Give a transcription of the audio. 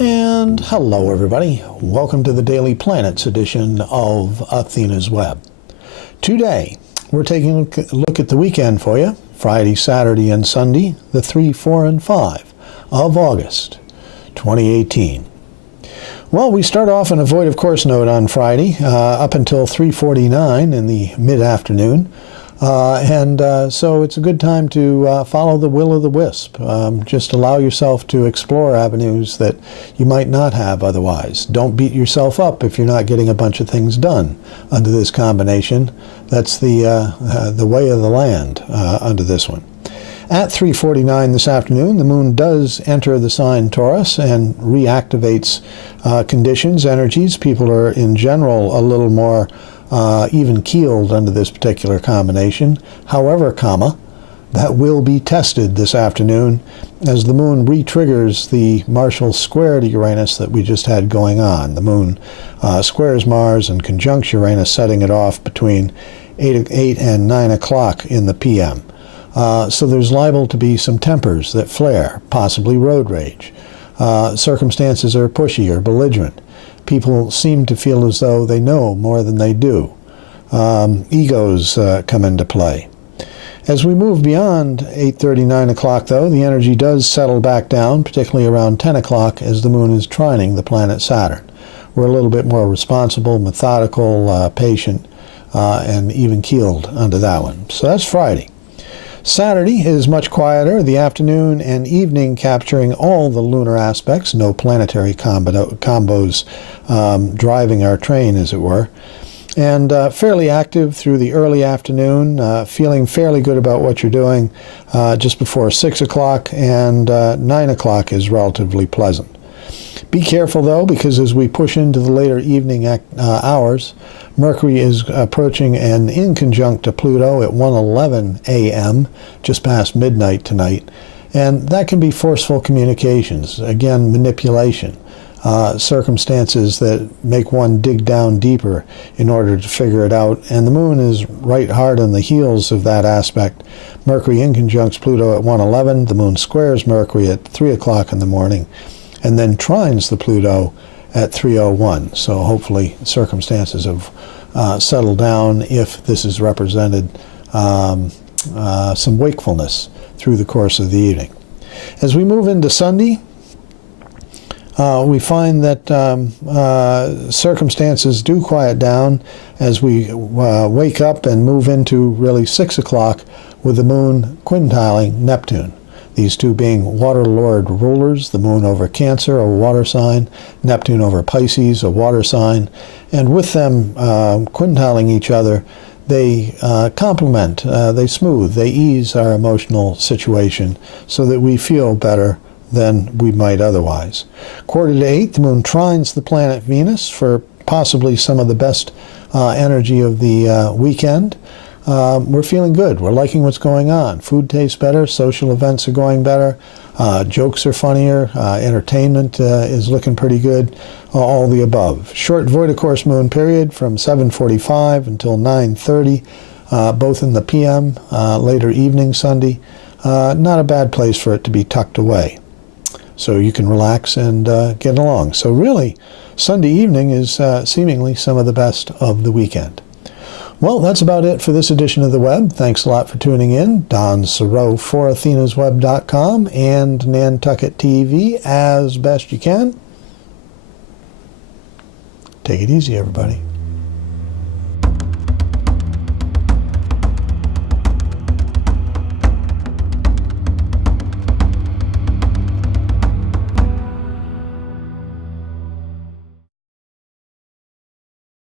And hello everybody, welcome to the Daily Planets edition of Athena's Web. Today we're taking a look at the weekend for you, Friday, Saturday, and Sunday, the 3, 4, and 5 of August 2018. Well, we start off in a void of course node on Friday up until 3:49 in the mid-afternoon. So it's a good time to follow the will of the wisp. Just allow yourself to explore avenues that you might not have otherwise. Don't beat yourself up if you're not getting a bunch of things done under this combination. That's the way of the land under this one. At 3:49 this afternoon, the moon does enter the sign Taurus and reactivates conditions, energies. People are in general a little more even-keeled under this particular combination. However, that will be tested this afternoon as the moon re-triggers the Marshall square to Uranus that we just had going on. The moon squares Mars and conjuncts Uranus, setting it off between 8 and 9 o'clock in the p.m. So there's liable to be some tempers that flare, possibly road rage. Circumstances are pushy or belligerent. People seem to feel as though they know more than they do. Egos come into play. As we move beyond 8:30, 9 o'clock, though, the energy does settle back down, particularly around 10 o'clock as the moon is trining the planet Saturn. We're a little bit more responsible, methodical, patient, and even-keeled under that one. So that's Friday. Saturday is much quieter, the afternoon and evening capturing all the lunar aspects, no planetary combos driving our train, as it were, and fairly active through the early afternoon, feeling fairly good about what you're doing just before 6 o'clock, and 9 o'clock is relatively pleasant. Be careful, though, because as we push into the later evening hours, Mercury is approaching and in conjunct to Pluto at 1:11 a.m., just past midnight tonight, and that can be forceful communications, again, manipulation, circumstances that make one dig down deeper in order to figure it out, and the moon is right hard on the heels of that aspect. Mercury in conjuncts Pluto at 1:11, the moon squares Mercury at 3 o'clock in the morning, and then trines the Pluto at 3:01. So hopefully circumstances have settled down if this has represented some wakefulness through the course of the evening. As we move into Sunday, we find that circumstances do quiet down as we wake up and move into really 6 o'clock with the moon quintiling Neptune. These two being water lord rulers, the moon over Cancer, a water sign, Neptune over Pisces, a water sign, and with them quintiling each other, they complement, they smooth, they ease our emotional situation so that we feel better than we might otherwise. 7:45, the moon trines the planet Venus for possibly some of the best energy of the weekend. We're feeling good. We're liking what's going on. Food tastes better. Social events are going better. Jokes are funnier. Entertainment is looking pretty good. All the above. Short void of course moon period from 7:45 until 9:30, both in the p.m., later evening Sunday. Not a bad place for it to be tucked away, so you can relax and get along. So really, Sunday evening is seemingly some of the best of the weekend. Well, that's about it for this edition of the web. Thanks a lot for tuning in. Don Cerow for athenasweb.com and Nantucket TV as best you can. Take it easy, everybody.